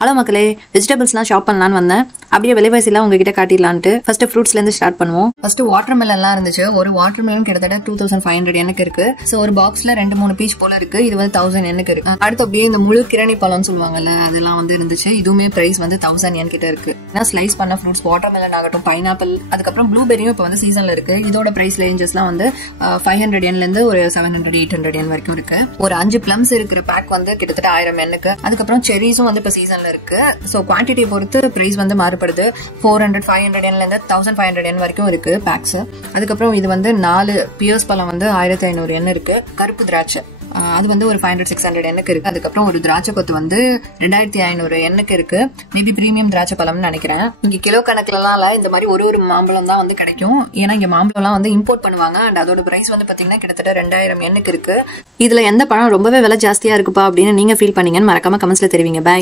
Hello மக்களே, வெஜிடபிள்ஸ்லாம் shop பண்ணலான்னு வந்தேன். அப்படியே விலைவாசிலாம் உங்ககிட்ட காட்டிடலான்ட்டு ஃபர்ஸ்ட் ஃப்ரூட்ஸ்லேருந்து ஸ்டார்ட் பண்ணுவோம். ஃபர்ஸ்ட் வாட்டர் மெலன்லாம் இருந்துச்சு. ஒரு வாட்டர் மெலன் கிட்டத்தட்ட 2500 எனக்கு இருக்கு. ஸோ ஒரு பாக்ஸ்ல 2-3 பீஸ் போல இருக்கு. இது வந்து 1000 எனக்கு இருக்கு. அடுத்து அப்படியே இந்த முழு கிரணி பழம்னு சொல்லுவாங்கல்ல, அதெல்லாம் வந்து இருந்துச்சு. இதுவுமே பிரைஸ் வந்து 1000 என் கிட்ட இருக்கு. ஏன்னா ஸ்லைஸ் பண்ண ஃப்ரூட்ஸ் வாட்டர் மெலன் ஆகட்டும், பைனாப்பிள், அதுக்கப்புறம் ப்ளூபெரியும் இப்போ வந்து சீசன்ல இருக்கு. இதோட பிரைஸ் ரேஞ்சஸ்லாம் வந்து 500 என்லேருந்து ஒரு 700-800 என் வரைக்கும் இருக்கு. ஒரு 5 பிளம்ஸ் இருக்கிற பேக் வந்து கிட்டத்தட்ட 1000 எண்ணுக்கு. அதுக்கப்புறம் செரிஸும் வந்து இப்போ சீசன்ல இருக்கு. சோ குவான்டிட்டி பொறுத்து பிரைஸ் வந்து மாறுபடுது. 400-500 என்ல இருந்து 1500 என் வரைக்கும் இருக்கு பேக்ஸ். அதுக்கப்புறம் இது வந்து 4 பியர்ஸ் பழம் வந்து 1500 என் இருக்கு. கருப்பு திராட்சை அது வந்து ஒரு 500-600 எண்ணுக்கு இருக்கு. அதுக்கப்புறம் ஒரு திராட்சை கொத்து வந்து 2500 எண்ணுக்கு இருக்கு. மேபி பிரீமியம் திராட்சை பழம்னு நினைக்கிறேன். இங்க கிலோ கணக்குலாம் இல்ல, இந்த மாதிரி ஒரு மாம்பழம் தான் வந்து கிடைக்கும். ஏன்னா இங்க மாம்பழம்லாம் வந்து இம்போர்ட் பண்ணுவாங்க. அண்ட் அதோட பிரைஸ் வந்து பாத்தீங்கன்னா கிட்டத்தட்ட 2000 எண்ணுக்கு இருக்கு. இதுல எந்த பழம் ரொம்பவே விலை ஜாஸ்தியா இருக்குப்பா அப்படின்னு நீங்க ஃபீல் பண்ணீங்கன்னு மறக்காம கமெண்ட்ஸ்ல தெரிவிங்க. பை.